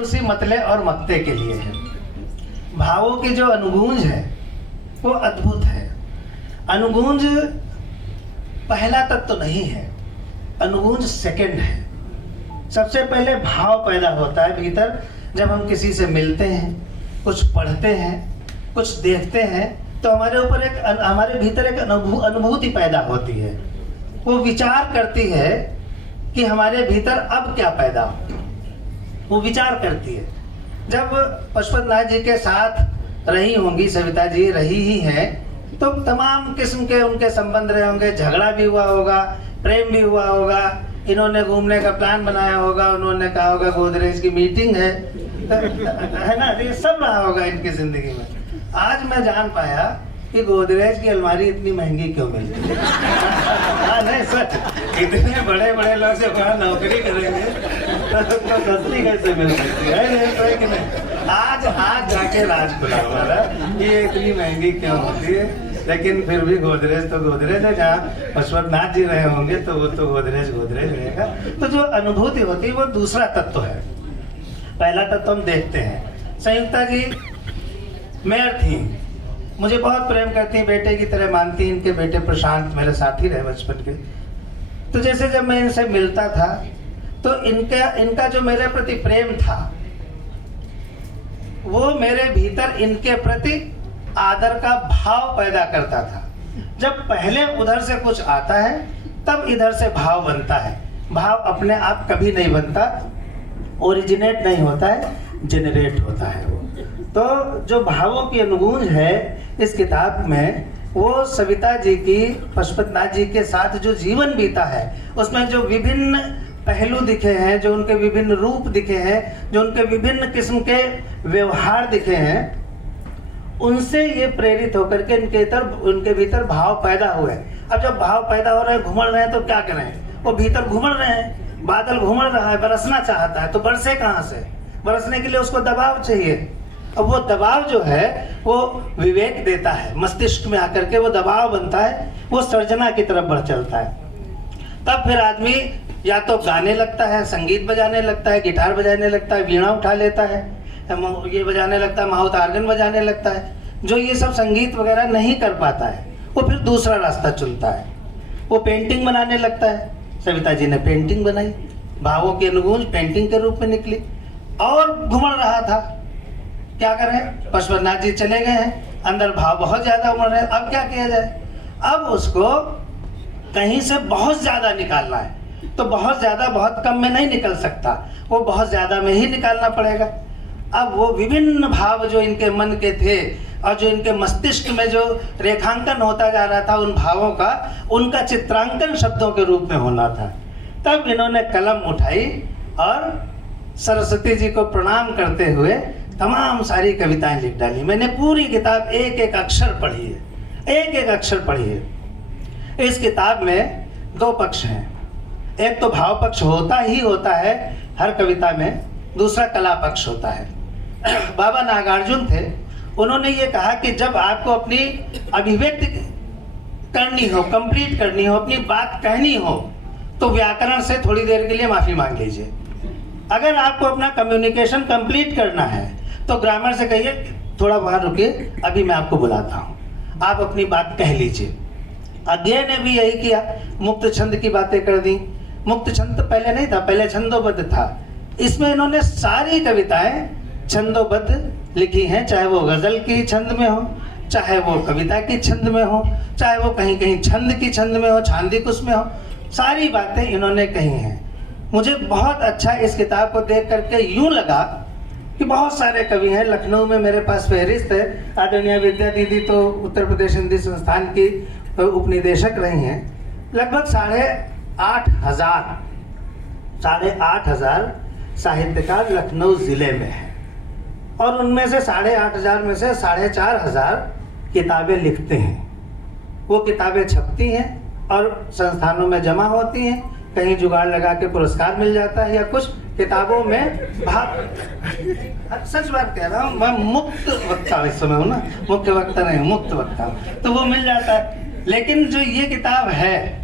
उसी मतले और मक्ते के लिए है। भावों की जो अनुगूंज है वो अद्भुत है। अनुगूंज पहला तत्व नहीं है, अनुगूंज सेकंड है। सबसे पहले भाव पैदा होता है भीतर, जब हम किसी से मिलते हैं, कुछ पढ़ते हैं, कुछ देखते हैं, तो हमारे भीतर एक अनुभूति पैदा होती है। वो विचार करती है कि हमारे भीतर अब क्या पैदा हो, वो विचार करती है। जब पशुपतिनाथ जी के साथ रही होंगी, सविता जी रही ही हैं, तो तमाम किस्म के उनके संबंध रहे होंगे, झगड़ा भी हुआ होगा, प्रेम भी हुआ होगा, इन्होंने घूमने का प्लान बनाया होगा, उन्होंने कहा होगा गोदरेज की मीटिंग है ना, ये सब रहा होगा इनकी जिंदगी में। आज मैं जान पाया कि गोदरेज की अलमारी इतनी महंगी क्यों मिलती है। हाँ नहीं सच, इतने बड़े बड़े लोग से वहाँ नौकरी करेंगे तो सस्ती कैसे मिल सकती है कि नहीं। आज जाके राज खुला हमारा, ये इतनी महंगी क्यों होती है। लेकिन फिर भी गोदरेज तो गोदरेज है, जहाँ पशुपतिनाथ जी रहे होंगे तो वो तो गोदरेज रहेगा। तो जो अनुभूति होती है वो दूसरा तत्व है। पहला तत्व हम देखते हैं, संयुक्ता जी मेयर थी, मुझे बहुत प्रेम करती, बेटे की तरह मानती। इनके बेटे प्रशांत मेरे साथी रहे बचपन के। तो जैसे जब मैं इनसे मिलता था तो इनका जो मेरे प्रति प्रेम था वो मेरे भीतर इनके प्रति आदर का भाव पैदा करता था। जब पहले उधर से कुछ आता है तब इधर से भाव बनता है। भाव अपने आप कभी नहीं बनता, ओरिजिनेट नहीं होता है, जेनरेट होता है वो। तो जो भावों की अनुगूंज है इस किताब में, वो सविता जी की पशुपतिनाथ जी के साथ जो जीवन बीता है उसमें जो विभिन्न पहलू दिखे हैं, जो उनके विभिन्न रूप दिखे हैं, जो उनके विभिन्न किस्म के व्यवहार दिखे हैं, उनसे ये प्रेरित होकर के उनके भीतर भाव पैदा हुए। अब जब भाव पैदा हो रहे हैं, घुमड़ रहे हैं, तो क्या करें, वो भीतर घुमड़ रहे हैं, बादल घुमड़ रहा है, बरसना चाहता है, तो बरसे कहाँ से, बरसने के लिए उसको दबाव चाहिए। अब वो दबाव जो है वो विवेक देता है, मस्तिष्क में आकर के वो दबाव बनता है, वो सर्जना की तरफ बढ़ चलता है। तब फिर आदमी या तो गाने लगता है, संगीत बजाने लगता है, गिटार बजाने लगता है, वीणा उठा लेता है, ये बजाने लगता है, माउथ आर्गन बजाने लगता है। जो ये सब संगीत वगैरह नहीं कर पाता है वो फिर दूसरा रास्ता चुनता है, वो पेंटिंग बनाने लगता है। सविता जी ने पेंटिंग बनाई, भावों की अनुगूंज पेंटिंग के रूप में निकली। और घुमड़ रहा था, क्या करें, पशुपतिनाथ जी चले गए हैं, अंदर भाव बहुत ज्यादा उमड़ रहे हैं। अब क्या किया जाए, अब उसको कहीं से बहुत ज्यादा निकालना है, तो बहुत ज्यादा बहुत कम में नहीं निकल सकता, वो बहुत ज्यादा में ही निकालना पड़ेगा। अब वो विभिन्न भाव जो इनके मन के थे और जो इनके मस्तिष्क में जो रेखांकन होता जा रहा था उन भावों का, उनका चित्रांकन शब्दों के रूप में होना था। तब इन्होंने कलम उठाई और सरस्वती जी को प्रणाम करते हुए तमाम सारी कविताएं लिख डाली। मैंने पूरी किताब एक एक अक्षर पढ़ी है, एक एक अक्षर पढ़ी है। इस किताब में दो पक्ष हैं, एक तो भाव पक्ष होता ही होता है हर कविता में, दूसरा कला पक्ष होता है। बाबा नागार्जुन थे, उन्होंने ये कहा कि जब आपको अपनी अभिव्यक्ति करनी हो, कंप्लीट करनी हो, अपनी बात कहनी हो, तो व्याकरण से थोड़ी देर के लिए माफी मांग लीजिए। अगर आपको अपना कम्युनिकेशन कंप्लीट करना है तो ग्रामर से कहिए थोड़ा बाहर रुकिए, अभी मैं आपको बुलाता हूँ, आप अपनी बात कह लीजिए। अज्ञेय ने भी यही किया, मुक्त छंद की बातें कर दी। मुक्त छंद तो पहले नहीं था, पहले छंदोबद्ध था। इसमें इन्होंने सारी कविताएं छंदोबद्ध लिखी हैं, चाहे वो गजल की छंद में हो, चाहे वो कविता की छंद में हो, चाहे वो कहीं कहीं छंद की छंद में हो, छांदिकुश में हो, सारी बातें इन्होंने कही हैं। मुझे बहुत अच्छा इस किताब को देख करके यूं लगा कि बहुत सारे कवि हैं। लखनऊ में मेरे पास फहरिस्त है, आदरणीय विद्या दीदी तो उत्तर प्रदेश हिंदी संस्थान की उपनिदेशक रही हैं। लगभग 8,500 साहित्यकार लखनऊ जिले में है, और उनमें से 8,500 में से 4,500 किताबें लिखते हैं। वो किताबें छपती हैं और संस्थानों में जमा होती हैं, कहीं जुगाड़ लगा के पुरस्कार मिल जाता है, या कुछ किताबों में सच बात कह रहा हूँ, मैं मुक्त वक्ता इस समय हूँ ना, मुख्य वक्ता नहीं, मुक्त वक्ता, तो वो मिल जाता है। लेकिन जो ये किताब है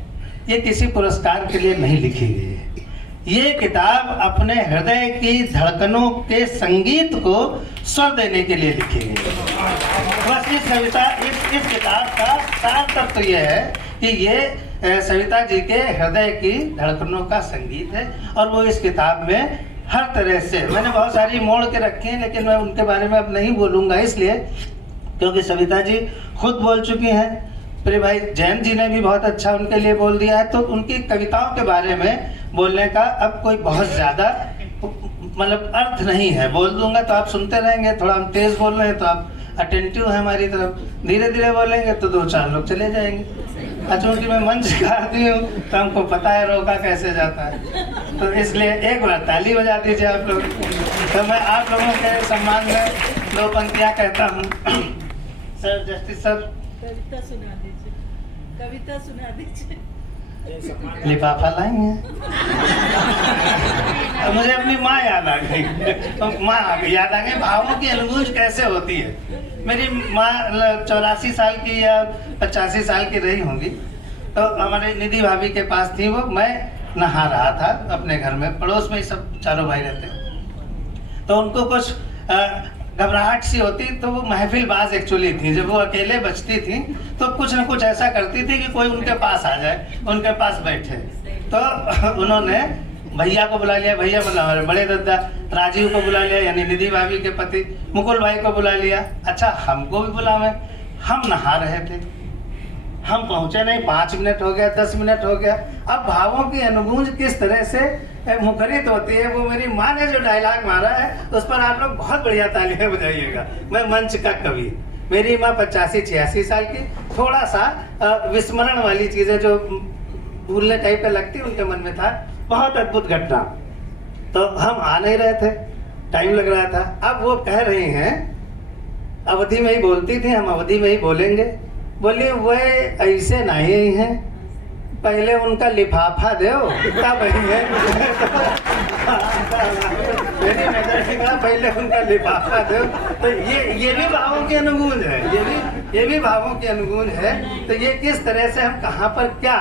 ये किसी पुरस्कार के लिए नहीं लिखी गई है, ये किताब अपने हृदय की धड़कनों के संगीत को स्वर देने के लिए लिखी गई। बस इस कविता इस किताब का सार तत्व तो यह है कि ये सविता जी के हृदय की धड़कनों का संगीत है, और वो इस किताब में हर तरह से, मैंने बहुत सारी मोड़ के रखी हैं लेकिन मैं उनके बारे में अब नहीं बोलूँगा, इसलिए क्योंकि सविता जी खुद बोल चुकी हैं, प्रिय भाई जैन जी ने भी बहुत अच्छा उनके लिए बोल दिया है, तो उनकी कविताओं के बारे में बोलने का अब कोई बहुत ज़्यादा मतलब अर्थ नहीं है। बोल दूंगा तो आप सुनते रहेंगे, थोड़ा हम तेज़ बोल रहे हैं तो आप अटेंटिव है हमारी तरफ, धीरे धीरे बोलेंगे तो 2-4 लोग चले जाएंगे। चूँकि मैं मंच का आदमी हूँ तो हमको पता है रोका कैसे जाता है, तो इसलिए एक बार ताली बजा दीजिए आप लोग। तो मैं आप लोगों के सम्मान में 2 पंक्तियाँ कहता हूँ। सर जस्टिस सर कविता सुना दीजिए, कविता सुना दीजिए। लिफाफा लाएंगे। तो मुझे अपनी माँ याद आ गई, तो माँ याद आ गई, भावों की अनुभूति कैसे होती है। मेरी माँ 84 साल की या 85 साल की रही होंगी, तो हमारे निधि भाभी के पास थी वो, मैं नहा रहा था अपने घर में, पड़ोस में ही सब चारों भाई रहते, तो उनको कुछ घबराहट सी होती, तो वो महफिलबाज एक्चुअली थी। जब वो अकेले बचती थी तो कुछ न कुछ ऐसा करती थी कि कोई उनके पास आ जाए, उनके पास बैठे। तो उन्होंने भैया को बुला लिया, भैया मतलब हमारे बड़े दादा राजीव को बुला लिया, यानी निधि भाभी के पति मुकुल भाई को बुला लिया। अच्छा हमको भी बुलावे, हम नहा रहे थे, हम पहुंचे नहीं, 5 मिनट हो गया, 10 मिनट हो गया। अब भावों की अनुभूति किस तरह से मुखरित होती है, वो मेरी माँ ने जो डायलॉग मारा है उस पर आप लोग बहुत बढ़िया तालियां बजाइएगा। मैं मंच का कवि, मेरी माँ 85-86 साल की, थोड़ा सा विस्मरण वाली चीजें जो भूलने टाइप पे लगती उनके मन में था। बहुत अद्भुत घटना। तो हम आ नहीं रहे थे, टाइम लग रहा था। अब वो कह रही हैं, अवधि में ही बोलती थी, हम अवधि में ही बोलेंगे। बोली वो ऐसे नहीं है, पहले उनका लिफाफा दो तब है। मेरी नजर से कहा पहले उनका लिफाफा दो। तो ये भी भावों की अनुगूंज है, ये भी भावों की अनुगूंज है। तो ये किस तरह से हम कहाँ पर क्या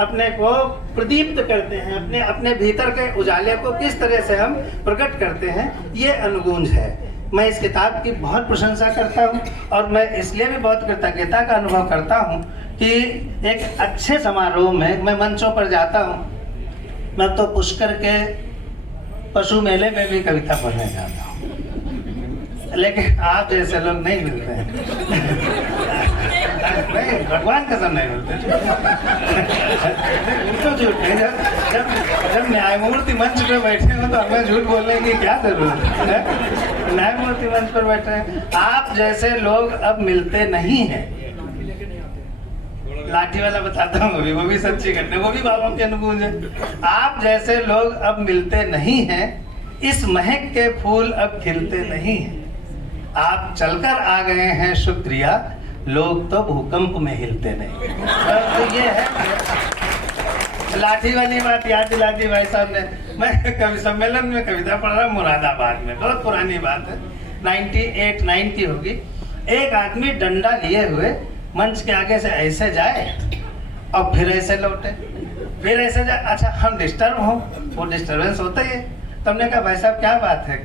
अपने को प्रदीप्त करते हैं, अपने भीतर के उजाले को किस तरह से हम प्रकट करते हैं, ये अनुगूंज है। मैं इस किताब की बहुत प्रशंसा करता हूँ, और मैं इसलिए भी बहुत कृतज्ञता का अनुभव करता हूँ कि एक अच्छे समारोह में मैं मंचों पर जाता हूँ। मैं तो पुष्कर के पशु मेले में भी कविता पढ़ने जाता हूँ, लेकिन आप जैसे लोग नहीं मिलते हैं। नहीं, भगवान कसम नहीं मिलते। तो झूठ नहीं, जब न्यायमूर्ति मंच पे बैठे हो तो हमें झूठ बोलने की क्या जरूरत है। न्यायमूर्ति मंच पर बैठे हैं, आप जैसे लोग अब मिलते नहीं हैं। लाठी वाला बताता हूँ, वो भी सच्ची घटना, वो भी बाबा के अनुकूल है। आप जैसे लोग अब मिलते नहीं हैं, इस महक के फूल अब खिलते नहीं हैं। आप चलकर आ गए हैं, शुक्रिया, लोग तो भूकंप में हिलते नहीं। तो ये है लाठी वाली बात याद दिला दी भाई साहब ने। मैं कवि सम्मेलन में कविता पढ़ रहा हूँ मुरादाबाद में, बहुत पुरानी बात है, 98-9 की होगी। एक आदमी डंडा लिए हुए मंच के आगे से ऐसे जाए और फिर ऐसे लौटे, फिर ऐसे जाए। अच्छा हम डिस्टर्ब हो, वो डिस्टर्बेंस होता ही है। तो हमने कहा भाई साहब क्या बात है?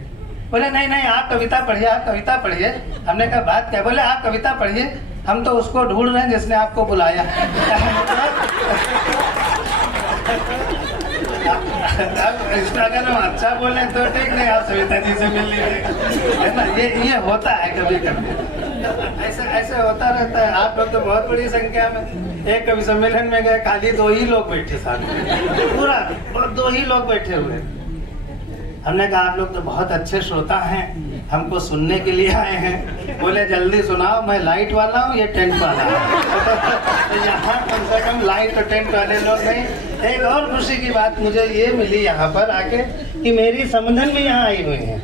बोले नहीं नहीं आप कविता पढ़िए, आप कविता पढ़िए। हमने कहा बात क्या? बोले आप कविता पढ़िए, हम तो उसको ढूंढ रहे हैं जिसने आपको बुलाया। अगर हम अच्छा बोले तो ठीक, नहीं आप सविता जी से मिल लीजिए, है ना। ये होता है कभी कभी, ऐसे होता रहता है। आप लोग तो बहुत बड़ी संख्या में एक कवि सम्मेलन में गए, खाली 2 ही लोग बैठे साथ में, पूरा 2 ही लोग बैठे हुए। हमने कहा आप लोग तो बहुत अच्छे श्रोता हैं, हमको सुनने के लिए आए हैं। बोले जल्दी सुनाओ, मैं लाइट वाला हूँ, ये टेंट वाला है। तो यहाँ कम से कम लाइट और टेंट वाले लोग नहीं। एक और खुशी की बात मुझे ये मिली यहाँ पर आके कि मेरी समधन भी यहाँ आई हुई है,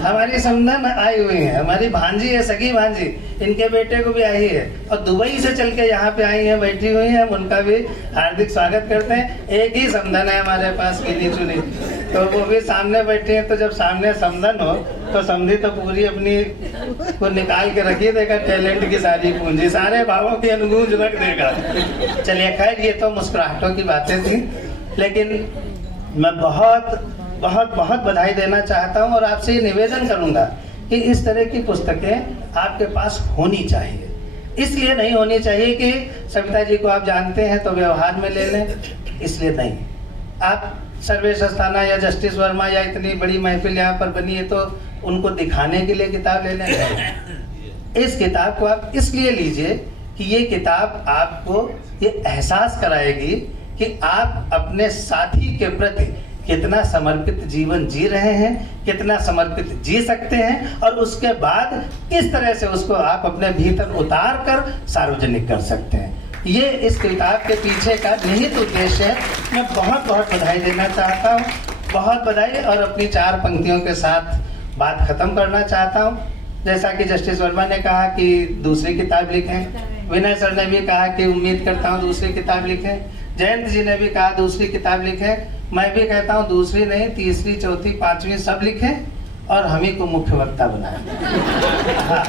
हमारी समधन आई हुई है, हमारी भांजी है, सगी भांजी, इनके बेटे को भी आई है, और दुबई से चल के यहाँ पे आई है, बैठी हुई है। हम उनका भी हार्दिक स्वागत करते हैं। एक ही समधन है हमारे पास, गिनी चुनी, तो वो भी सामने बैठी है। तो जब सामने समधन हो तो समझी तो पूरी अपनी को निकाल के रखी देगा, टैलेंट की सारी पूंजी, सारे भावों की अनुगूंज रख देगा। चलिए खैर, ये तो मुस्कुराहटों की बातें थी, लेकिन मैं बहुत बहुत बहुत बधाई देना चाहता हूँ और आपसे ये निवेदन करूँगा कि इस तरह की पुस्तकें आपके पास होनी चाहिए। इसलिए नहीं होनी चाहिए कि सविता जी को आप जानते हैं तो व्यवहार में ले लें, इसलिए नहीं। आप सर्वेश अस्थाना या जस्टिस वर्मा या इतनी बड़ी महफिल यहाँ पर बनी है तो उनको दिखाने के लिए किताब ले लें। इस किताब को आप इसलिए लीजिए कि ये किताब आपको ये एहसास कराएगी कि आप अपने साथी के प्रति कितना समर्पित जीवन जी रहे हैं, कितना समर्पित जी सकते हैं और उसके बाद किस तरह से उसको आप अपने भीतर उतार कर सार्वजनिक कर सकते हैं। ये इस किताब के पीछे का निहित उद्देश्य है। मैं बहुत बहुत बधाई देना चाहता हूँ, बहुत बधाई। और अपनी 4 पंक्तियों के साथ बात खत्म करना चाहता हूँ। जैसा कि जस्टिस वर्मा ने कहा कि दूसरी किताब लिखें, विनय सर ने भी कहा कि उम्मीद करता हूँ दूसरी किताब लिखें, जयंत जी ने भी कहा दूसरी किताब लिखें, मैं भी कहता हूँ दूसरी नहीं, तीसरी, चौथी, 5वीं सब लिखें और हम ही को मुख्य वक्ता बनाएं। हाँ।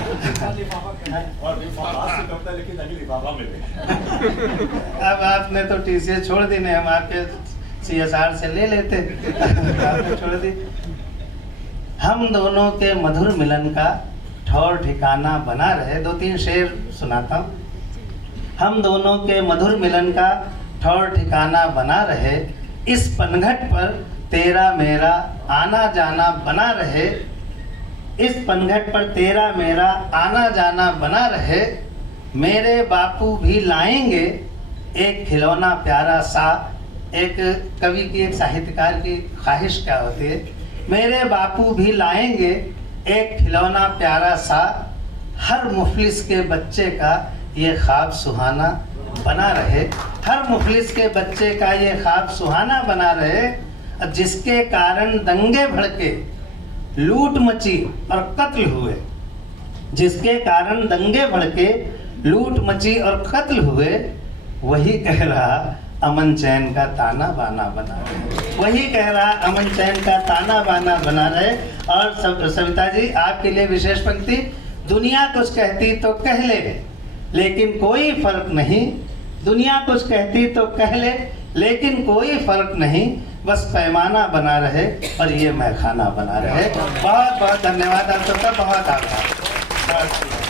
अब आपने तो TCS छोड़ दी, नहीं हम आपके CSR से ले लेते। आपने छोड़ दी। हम दोनों के मधुर मिलन का ठौर ठिकाना बना रहे। 2-3 शेर सुनाता हूँ। हम दोनों के मधुर मिलन का ठौर ठिकाना बना रहे, इस पनघट पर तेरा मेरा आना जाना बना रहे, इस पनघट पर तेरा मेरा आना जाना बना रहे, मेरे बापू भी लाएंगे एक खिलौना प्यारा सा। एक कवि की, एक साहित्यकार की ख्वाहिश क्या होती है, मेरे बापू भी लाएंगे एक खिलौना प्यारा सा, हर मुफलिस के बच्चे का ये ख्वाब सुहाना बना रहे, हर मुफलिस के बच्चे का ये ख्वाब सुहाना बना रहे, जिसके कारण दंगे भड़के लूट मची और कत्ल हुए, जिसके कारण दंगे भड़के लूट मची और कत्ल हुए, वही कह रहा अमन चैन का ताना बाना बना रहे, वही कह रहा अमन चैन का ताना बाना बना रहे। और सविता जी आपके लिए विशेष पंक्ति, दुनिया कुछ कहती तो कह ले लेकिन कोई फर्क नहीं, दुनिया कुछ कहती तो कह ले लेकिन कोई फर्क नहीं, बस पैमाना बना रहे और ये मैखाना बना रहे। बहुत बहुत धन्यवाद आप सबका, बहुत आभार।